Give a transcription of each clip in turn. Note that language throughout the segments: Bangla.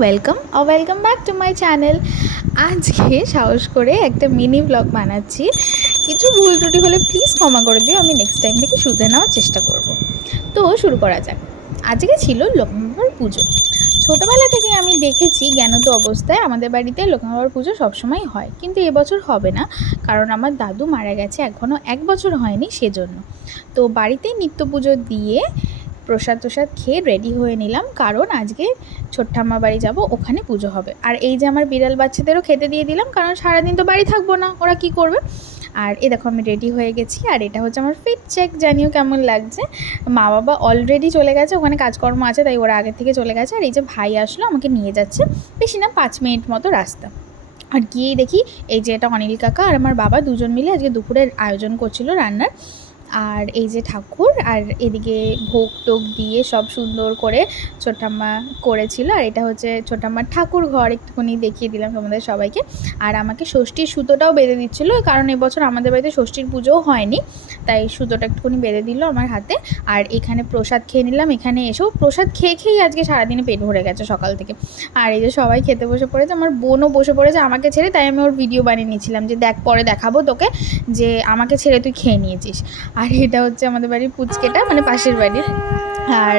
Welcome back to my channel. আজকে সাহস করে একটা মিনি ব্লগ বানাচ্ছি। কিছু ভুল ত্রুটি হলে প্লিজ ক্ষমা করে দিও, আমি নেক্সট টাইম থেকে শুধরে নেওয়ার চেষ্টা করব। তো শুরু করা যাক। আজকে ছিল লক্ষ্মী বাবার পুজো। ছোটোবেলা থেকে আমি দেখেছি জ্ঞানত অবস্থায় আমাদের বাড়িতে লক্ষ্মী বাবার পুজো সবসময় হয়, কিন্তু এবছর হবে না, কারণ আমার দাদু মারা গেছে, এখনও 1 বছর হয়নি, সেজন্য। তো বাড়িতেই নিত্য পুজো দিয়ে প্রসাদ খেয়ে রেডি হয়ে নিলাম, কারণ আজকে ছোট্ঠাম্মা বাড়ি যাব, ওখানে পুজো হবে। আর এই যে আমার বিড়াল বাচ্চাদেরও খেতে দিয়ে দিলাম, কারণ সারাদিন তো বাড়ি থাকবো না, ওরা কি করবে। আর এ দেখো আমি রেডি হয়ে গেছি, আর এটা হচ্ছে আমার ফিট চেক, জানিও কেমন লাগছে। মা বাবা অলরেডি চলে গেছে, ওখানে কাজকর্ম আছে তাই ওরা আগে থেকে চলে গেছে। আর এই যে ভাই আসলো, আমাকে নিয়ে যাচ্ছে, বেশি না 5 মিনিট মতো রাস্তা। আর গিয়েই দেখি এই যে এটা অনিল কাকা আর আমার বাবা দুজন মিলে আজকে দুপুরের আয়োজন করছিল রান্নার। আর এই যে ঠাকুর, আর এদিকে ভোগ টোগ দিয়ে সব সুন্দর করে ছোট্টাম্মা করেছিল। আর এটা হচ্ছে ছোট্টাম্মার ঠাকুর ঘর, একটুখানি দেখিয়ে দিলাম তোমাদের সবাইকে। আর আমাকে ষষ্ঠীর সুতোটাও বেঁধে দিচ্ছিলো, কারণ এবছর আমাদের বাড়িতে ষষ্ঠীর পুজোও হয়নি, তাই সুতোটা একটুখানি বেঁধে দিল আমার হাতে। আর এখানে প্রসাদ খেয়ে নিলাম, এখানে এসেও প্রসাদ খেয়েই আজকে সারাদিনে পেট ভরে গেছে সকাল থেকে। আর এই যে সবাই খেতে বসে পড়েছে, আমার বোনও বসে পড়েছে আমাকে ছেড়ে, তাই আমি ওর ভিডিও বানিয়ে নিয়েছিলাম যে দেখ, পরে দেখাবো তোকে যে আমাকে ছেড়ে তুই খেয়ে নিয়েছিস। আর এটা হচ্ছে আমাদের বাড়ির পুচকেটা, মানে পাশের বাড়ির। আর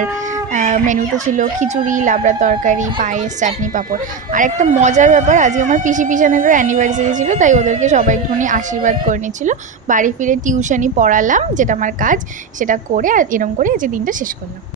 মেনুতে ছিল খিচুড়ি, লাবড়া তরকারি, পায়েস, চাটনি, পাঁপড়। আর একটা মজার ব্যাপার, আজকে আমার পিসিনানেরও অ্যানিভার্সারি ছিল, তাই ওদেরকে সবাই একটুখানি আশীর্বাদ করে নিচ্ছিল। বাড়ি ফিরে টিউশনি পড়ালাম, যেটা আমার কাজ, সেটা করে আর এরম করে আজকে দিনটা শেষ করলাম।